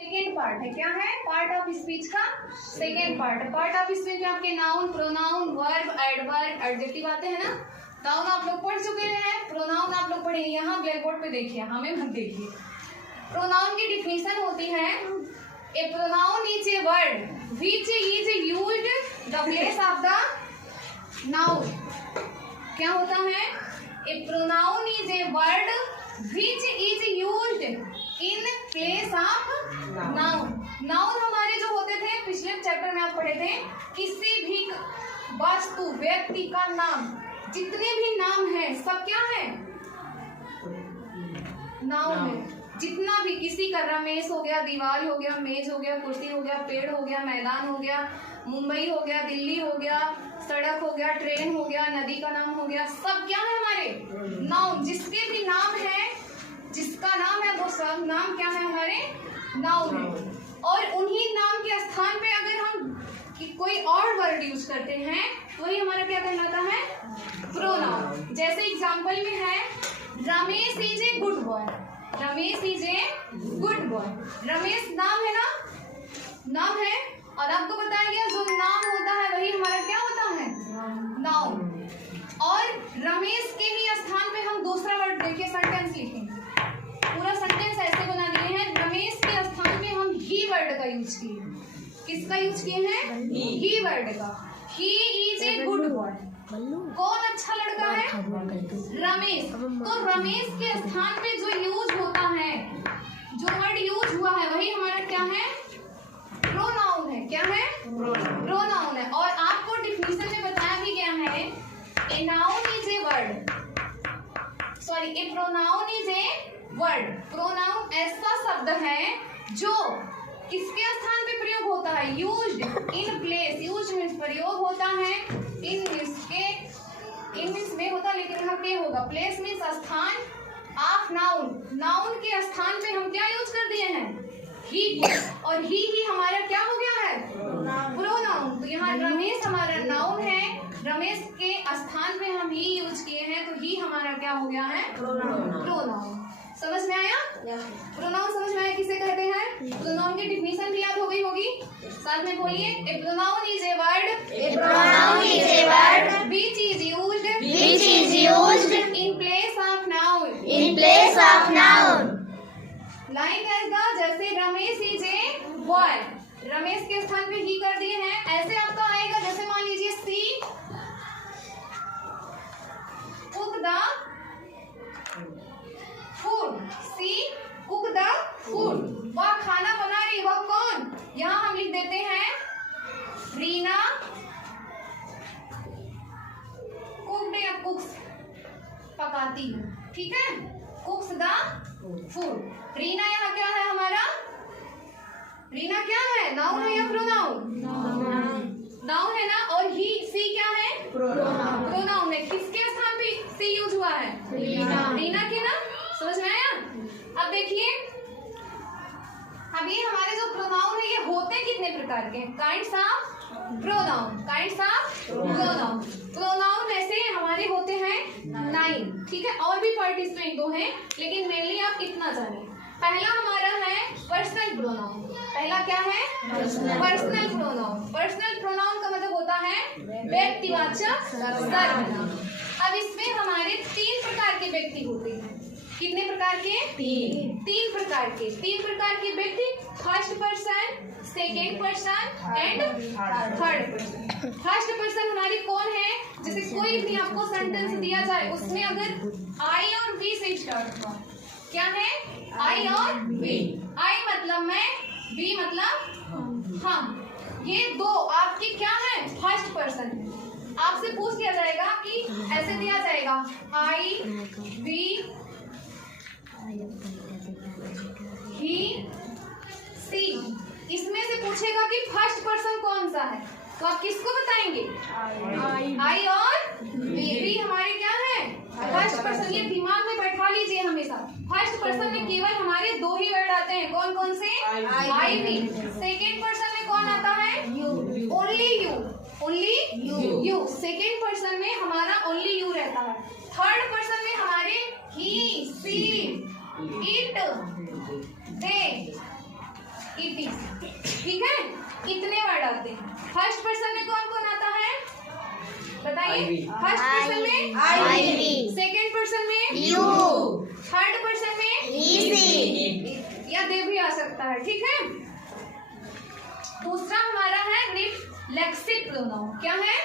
Second part है, क्या है? पार्ट ऑफ स्पीच का second part. Part of speech में आपके noun, pronoun, verb, adverb, adjective आते हैं ना। नाउन आप लोग पढ़ चुके हैं, प्रोनाउन आप लोग पढ़ेंगे। यहाँ ब्लैक बोर्ड पे देखिए, हमें मत देखिए। प्रोनाउन की डिफिनेशन होती है, a pronoun is a word which is used the place of the noun. क्या होता है? A pronoun is a word which is used in place of noun. Noun हमारे जो होते थे, पिछले चैप्टर में आप पढ़े थे, किसी भी वस्तु, व्यक्ति का नाम, जितने भी नाम हैं सब क्या है? नाउन है। जितना भी, किसी का रमेश हो गया, दीवार हो गया, मेज हो गया, कुर्सी हो गया, पेड़ हो गया, मैदान हो गया, मुंबई हो गया, दिल्ली हो गया, सड़क हो गया, ट्रेन हो गया, नदी का नाम हो गया, सब क्या है हमारे? नाउन। जिसके भी नाम है, जिसका नाम है, वो सब नाम क्या है? हमारे नाउन है। और उन्हीं नाम के स्थान पे अगर हम कोई और वर्ड यूज करते हैं, वही हमारा क्या कहलाता है? प्रोनाउन। जैसे एग्जांपल में है, Ramesh is a good boy. Ramesh is a good boy. Ramesh नाम है ना, नाम है। और आपको बताया गया जो नाम होता है वही हमारा क्या होता है? नाउन। और रमेश के ही स्थान पे हम दूसरा वर्ड देखिए, सेंटेंस लिखेंगे। पूरा सेंटेंस ऐसे बना दिए हैं, रमेश के स्थान पे हम ही वर्ड का यूज किए। किसका यूज किए हैं? ही वर्ड का। He is a good boy. कौन अच्छा लड़का है? रमेश। तो रमेश के स्थान पे जो यूज होता है, जो वर्ड यूज हुआ है, वही हमारा क्या है? प्रोनाउन है। क्या है? प्रोनाउन है। और आपको डिफिनेशन में बताया भी गया है, a noun is a word, sorry, A pronoun is a word. Pronoun ऐसा शब्द है जो किसके स्थान पे प्रयोग होता है? Used in place. Use means प्रयोग होता है, इन मीन्स के, इन मीन्स में होता है, लेकिन यहाँ के होगा। प्लेस मीन्स स्थान, ऑफ नाउन। नाउन के स्थान पे हम क्या यूज कर दिए हैं? ही को। और ही हमारा क्या हो गया है? प्रोनाउन। तो यहाँ रमेश हमारा नाउन है, रमेश के स्थान पे हम ही यूज किए हैं, तो ही हमारा क्या हो गया है? प्रोनाउन। समझ में आया? प्रोनाउन समझ में आया किसे कहते हैं? प्रोनाउन की डिफिनेशन भी याद हो गई होगी। साथ में बोलिए, a pronoun is a word, a pronoun is a word which is used, which is used in place of noun, in place of noun. Like as the, जैसे Ramesh is a boy, Ramesh के स्थान पे ही कर दिए हैं। ऐसे आपका आएगा, जैसे मान लीजिए she cook the food, she cook the food. वह खाना बना रही, वह कौन? यहाँ हम लिख देते हैं रीना कुक्ड या कुक्स, पकाती है। ठीक है, कुक्स द फूड। रीना यहाँ क्या है हमारा? रीना क्या है? नाउन है या प्रोनाउन? नाउन है ना। और ही, सी क्या है? प्रोनाउन है। किसके स्थान पे सी यूज हुआ है? रीना के ना। समझ में आया? अब देखिए, अब ये हमारे जो प्रोनाउन है, ये होते कितने प्रकार के? Kinds of pronoun. Kinds of pronoun. Pronoun वैसे हमारे होते हैं 9। ठीक है, और भी पार्ट इसमें 2 हैं, लेकिन मेनली आप इतना जानिए। पहला हमारा है पर्सनल प्रोनाउन। पहला क्या है? Personal pronoun. पर्सनल प्रोनाउन का मतलब होता है व्यक्तिवाचक सर्वनाम। अब इसमें हमारे 3 प्रकार के व्यक्ति होते हैं। कितने प्रकार के? 3 प्रकार के। 3 प्रकार के व्यक्ति, first person, second person and third person. First person हमारी कौन है? जैसे कोई भी आपको सेंटेंस दिया जाए, उसमें अगर आई और वी से स्टार्ट हुआ, क्या है? आई और वी। आई मतलब मैं, वी मतलब हम। ये 2 आपकी क्या है? First person. आपसे पूछ दिया जाएगा कि ऐसे दिया जाएगा, आई, वी, ही, सी। इसमें से पूछेगा कि फर्स्ट पर्सन कौन सा है, तो आप किसको बताएंगे? आई और वी हमारे क्या है? First person. ये दिमाग में बैठा लीजिए हमेशा। फर्स्ट पर्सन में केवल हमारे 2 ही वर्ड आते हैं। कौन कौन से? आई, वी। सेकेंड पर्सन में कौन आता है? Only you. Only you. Second person में हमारा ओनली यू रहता है। थर्ड पर्सन में हमारे ही, सी, इट, दे, इट, ठीक है। इतने वर्ड आते हैं। फर्स्ट पर्सन में कौन कौन आता है बताइए? फर्स्ट पर्सन में I, सेकेंड पर्सन में you, थर्ड पर्सन में easy, या दे भी आ सकता है, ठीक है। दूसरा हमारा है रिफ्लेक्सिव प्रोनाउन। क्या है?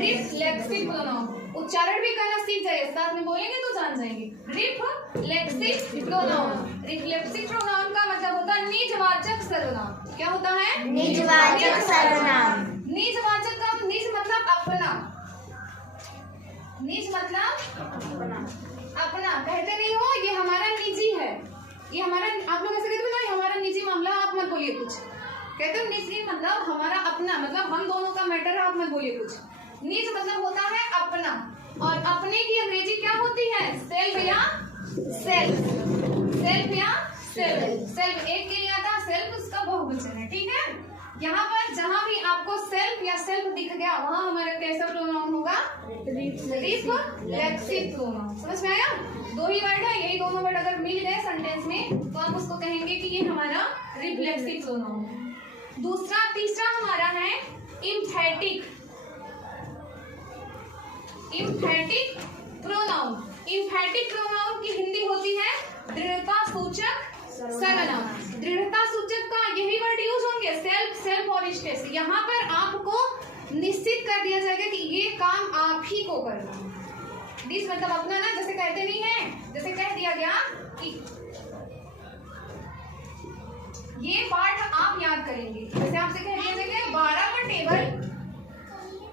Reflexive pronoun. उच्चारण भी करना सीख जाइए, साथ में बोलेंगे तो जान जाएंगे। Reflexive pronoun. रिफ्लेक्सिव प्रोनाउन का मतलब होता है निजवाचक सर्वनाम। क्या होता है? निजवाचक सर्वनाम, निजवाचक का निज मतलब अपना, निज मतलब अपना। कहते नहीं हो ये हमारा निजी है, ये हमारा, आप लोग ऐसे कहते हो ना ये हमारा निजी मामला, आप मत बोलिए कुछ। कहते हो निजी मतलब हमारा अपना, मतलब हम दोनों का मैटर है, आप मत बोलिए कुछ। निज मतलब होता है अपना, और अपने की अंग्रेजी क्या होती है? सेल्फ या सेल्फ, सेल्फ या सेल्फ। सेल्फ एक के लिए आता है, सेल्फ उसका बहुवचन है, ठीक है। यहाँ पर जहाँ भी आपको सेल्फ या सेल्फ दिख गया वहाँ हमारा कैसा प्रोनाउन होगा? Reflexive pronoun. समझ में आया? दो ही वर्ड है, यही दोनों वर्ड अगर मिल गए सेंटेंस में तो आप उसको कहेंगे कि ये हमारा रिफ्लेक्सिव प्रोनाउन है। दूसरा तीसरा हमारा है emphatic, emphatic pronoun. Emphatic pronoun की हिंदी होती है दृढ़ता सूचक सर्वनाम। दृढ़ता सूचक का यही वर्ड यूज होंगे, सेल्फ, सेल्फ और स्टेस। यहाँ पर आपको निश्चित कर दिया जाएगा कि ये काम आप ही को करना है। दिस मतलब अपना ना, जैसे कहते नहीं है, जैसे कह दिया गया कि ये पाठ आप याद करेंगे। जैसे आपसे कह दिया जाएगा 12 का टेबल,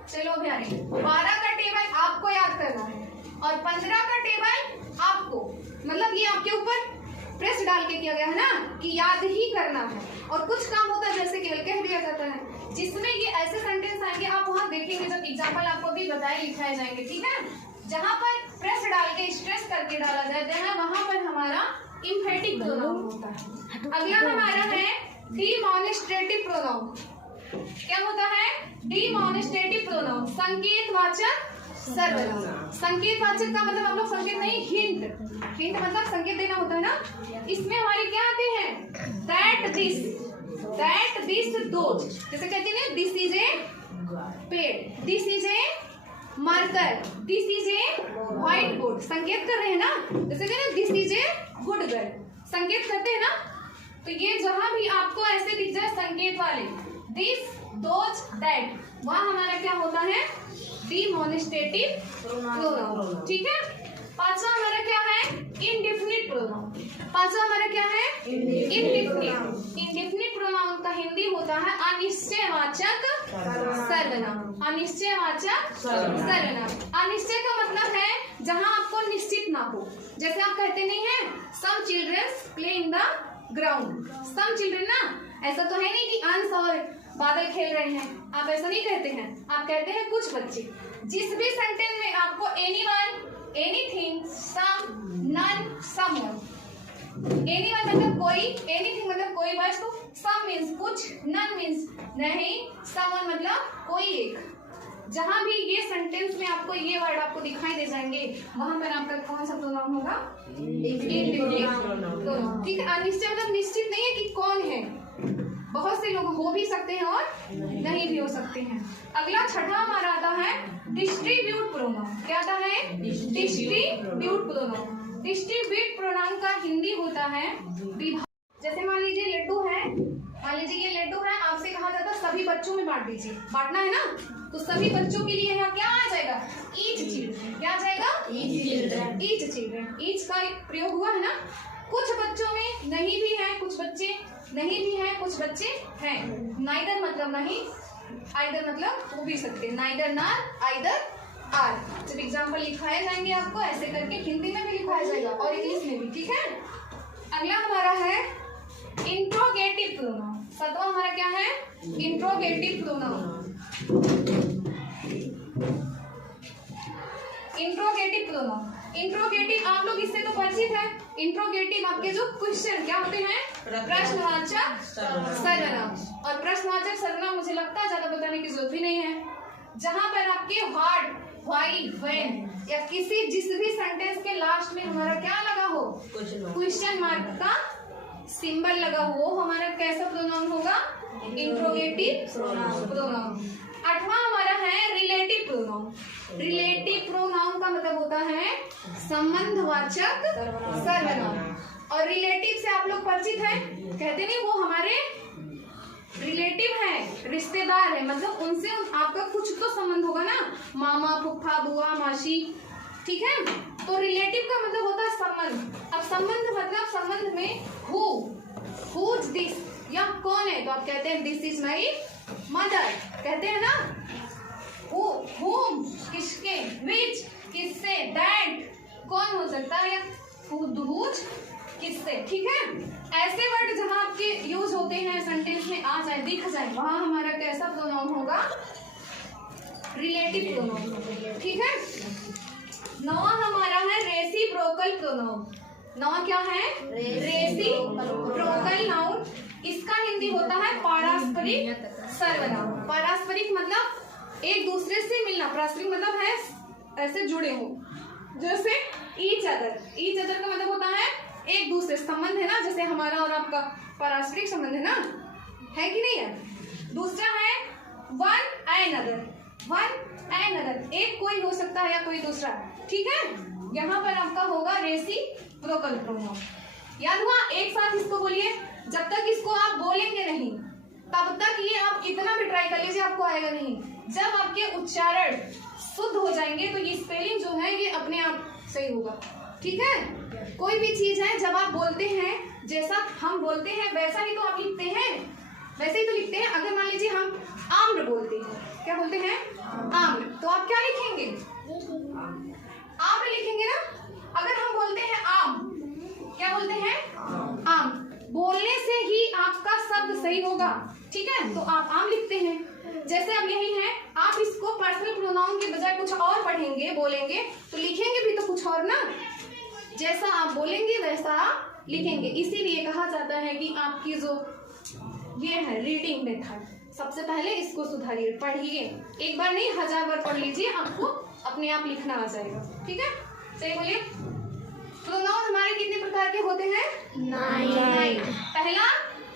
चलो अभी आ रही, 12 का टेबल आपको याद करना है और 15 का टेबल आपको, मतलब ये आपके ऊपर प्रेस डाल के किया गया है ना कि याद ही करना है। और कुछ काम होता है जैसे केवल कह दिया जाता है, जिसमें ये ऐसे सेंटेंस आएंगे, आप वहाँ देखेंगे जब एग्जाम्पल आपको भी बताए लिखाए जाएंगे, ठीक है। जहाँ पर प्रेस डाल के स्ट्रेस करके डाला जाता है वहाँ पर हमारा इम्फेटिक प्रोनाउन होता है। अगला हमारा है डिमॉन्स्ट्रेटिव प्रोनाउन। क्या होता है? डिमॉन्स्ट्रेटिव प्रोनाउन, संकेतवाचक सर्वनाम। संकेतवाचक का मतलब हम लोग संकेत नहीं, हिंट। हिंट मतलब संकेत देना होता है ना। इसमें हमारे क्या आते हैं? That this those. जैसे कहते हैं ना दिस इज ए पेड़, this is a marker, this is a white board. संकेत कर रहे हैं ना, जैसे कहते हैं this is a good girl, संकेत करते हैं ना। तो ये जहां भी आपको ऐसे दिख जाए संकेत वाले, दिस दोज दैट, वहां हमारा क्या होता है? डिमॉन्स्ट्रेटिव प्रोनाउन, ठीक है। पांचवा हमारा क्या है? Indefinite pronoun. पांचवा हमारा क्या है? इंडेफिनिट। इंडेफिनिट प्रोनाउन का हिंदी होता है अनिश्चयवाचक सर्वनाम। अनिश्चयवाचक सर्वनाम। अनिश्चय का मतलब है जहां आपको निश्चित ना हो। जैसे आप कहते नहीं है some childrens play in the ground, some children ना, ऐसा तो है नहीं कि अंश और बादल खेल रहे हैं, आप ऐसा नहीं कहते हैं, आप कहते हैं कुछ बच्चे। जिस भी सेंटेंस में आपको एनीवन, एनीथिंग, सम, नन, समवन, एनीवन मतलब कोई, एनीथिंग मतलब कोई वस्तु, सम मीन्स कुछ, नन मीन्स नहीं, समवन मतलब कोई एक। जहां भी ये सेंटेंस में आपको ये वर्ड आपको दिखाई दे जाएंगे वहां पर आपका कौन सा प्रोनाउन होगा? ठीक है। अनिश्चय मतलब निश्चित नहीं है कि कौन है, बहुत से लोग हो भी सकते हैं और नहीं भी हो सकते हैं। अगला छठा हमारा आता है डिस्ट्रीब्यूट प्रोनाउन। क्या आता है? Distribute pronoun. डिस्ट्रीब्यूट प्रोनाउन का हिंदी होता है विभाग। जैसे मान लीजिए लड्डू है, मान लीजिए ये लड्डू है, आपसे कहा जाता है सभी बच्चों में बांट दीजिए, बांटना है ना, तो सभी बच्चों के लिए यहाँ क्या आ जाएगा? Each children. क्या आ जाएगा? Each children. ईच का प्रयोग हुआ है ना। कुछ बच्चों में नहीं भी है, कुछ बच्चे नहीं भी है, कुछ बच्चे हैं। नाइदर मतलब नहीं, आइदर मतलब हो भी सकते, नाइदर नॉर, आइदर आर। जब एग्जाम्पल लिखाए जाएंगे आपको ऐसे करके हिंदी में भी लिखाया जाएगा और इंग्लिश में भी, ठीक है। अगला हमारा है इंट्रोगेटिव प्रोनाउन। सातवां हमारा क्या है? Interrogative pronoun. Interrogative pronoun. Interrogative आप लोग इससे तो परिचित है। इंट्रोगेटिव आपके जो क्वेश्चन क्या होते हैं? प्रश्नवाचक सर्वनाम। और प्रश्नवाचक सर्वनाम मुझे लगता है ज्यादा बताने की जरूरत भी नहीं है। जहां पर आपके व्हाट, व्हाई, व्हेन या किसी जिस भी सेंटेंस के लास्ट में हमारा क्या लगा हो? क्वेश्चन मार्क का सिंबल लगा हो, हमारा कैसा प्रोनाउन होगा? Interrogative pronoun. 8वां हमारा है रिलेटिव प्रोनाउन। रिलेटिव प्रोनाउन का मतलब होता है संबंधवाचक सर्वनाम। और रिलेटिव से आप लोग परिचित हैं, कहते नहीं वो हमारे रिलेटिव है, रिश्तेदार है, मतलब उनसे आपका कुछ तो संबंध होगा ना, मामा, फूफा, बुआ, मासी, ठीक है। तो रिलेटिव का मतलब होता है संबंध। अब संबंध मतलब संबंध में हु दिस या कौन है, तो आप कहते हैं दिस इज माई मदर, कहते हैं ना। whom किसके, which किससे, that कौन हो सकता है, या whose किससे, ठीक है। ऐसे वर्ड जहां आपके यूज होते हैं सेंटेंस में आ जाए, दिख जाए, वहां हमारा कैसा प्रोनाउन होगा, रिलेटिव प्रोनाउन, ठीक है। 9वां हमारा है रेसिप्रोकल प्रोनाउन। 9वां क्या है, रेसिप्रोकल नाउन। इसका हिंदी होता है पारस्परिक सर्वनाम। पारस्परिक मतलब एक दूसरे से मिलना, पारस्परिक मतलब है ऐसे जुड़े हो, जैसे ईच अदर। ईच अदर का मतलब होता है एक दूसरे, संबंध है ना, जैसे हमारा और आपका पारस्परिक संबंध है ना, है कि नहीं है। दूसरा है one and other. One and other, एक कोई हो सकता है या कोई दूसरा, ठीक है। यहाँ पर आपका होगा रेसिप्रोकल प्रोनाउन। याद हुआ, एक साथ इसको बोलिए। जब तक इसको आप बोलेंगे नहीं तब तक ये आप कितना भी ट्राई कर लीजिए आपको आएगा नहीं। जब आपके उच्चारण शुद्ध हो जाएंगे तो ये स्पेलिंग जो है ये अपने आप सही होगा, ठीक है। कोई भी चीज है जब आप बोलते हैं, जैसा हम बोलते हैं वैसा ही तो आप लिखते हैं, वैसे ही तो लिखते हैं। अगर मान लीजिए हम आम्र बोलते हैं, क्या बोलते हैं, आम्र, तो आप क्या लिखेंगे, आम्र लिखेंगे ना। अगर हम बोलते हैं आम, क्या बोलते हैं, आम, बोलने से ही आपका शब्द सही होगा, ठीक है, तो आप आम लिखते हैं। जैसे अब यही है, आप इसको पर्सनल प्रोनाउन के बजाय कुछ और पढ़ेंगे, बोलेंगे तो लिखेंगे भी तो कुछ और ना, जैसा आप बोलेंगे वैसा लिखेंगे। इसीलिए कहा जाता है कि आपकी जो ये है रीडिंग मेथड, सबसे पहले इसको सुधारिए, पढ़िए, एक बार नहीं 1000 बार पढ़ लीजिए, आपको अपने आप लिखना आ जाएगा, ठीक है। चलिए बोलिए, प्रोनाउन हमारे कितने प्रकार के होते हैं, 9। पहला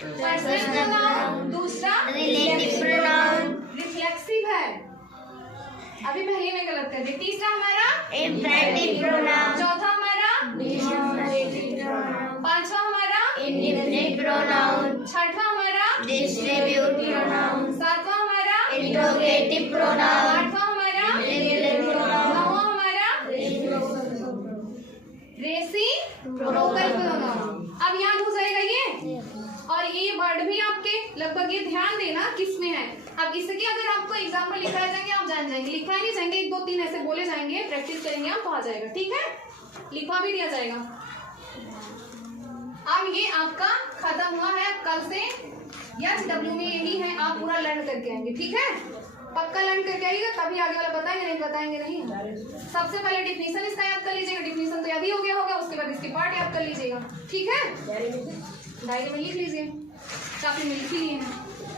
पर्सनल प्रोनाउन, दूसरा रिलेटिव प्रोनाउन, रिफ्लेक्सिव है, अभी पहले में गलत कर दी। तीसरा हमारा इम्परेटिव प्रोनाउन, चौथा हमारा डिस्क्रिप्टिव प्रोनाउन, पांचवा हमारा इंडेफिनिट प्रोनाउन, छठवा हमारा डिस्ट्रीब्यूट प्रोनाउन, सातवां हमारा इंट्रोगेटिव प्रोनाउन, आठवां हमारा रिलेटिव प्रोनाउन, नौवां हमारा रेसिप्रोकल प्रोनाउन। अब याद हो जाएगा ये, और ये वर्ड भी आपके लगभग, ये ध्यान देना किसमें है। अब इसके अगर आपको एग्जाम्पल लिखाए जाएंगे आप जान जाएंगे, लिखाए नहीं जाएंगे, 1 2 3 ऐसे बोले जाएंगे, प्रैक्टिस करेंगे आप तो आ जाएगा, ठीक है, लिखवा भी दिया जाएगा। अब ये आपका खत्म हुआ है, कल से SW में यही है, आप पूरा लर्न करके आएंगे, ठीक है, पक्का लर्न करके आइएगा, तभी आगे वाला बताएंगे, नहीं बताएंगे नहीं। सबसे पहले डिफिनीशन इसका याद कर लीजिएगा, डिफिनीशन तो याद ही हो गया होगा, उसके बाद इसके पार्ट याद कर लीजिएगा, ठीक है, डायरी में लिख लीजिए, काफी में लिख लिए हैं।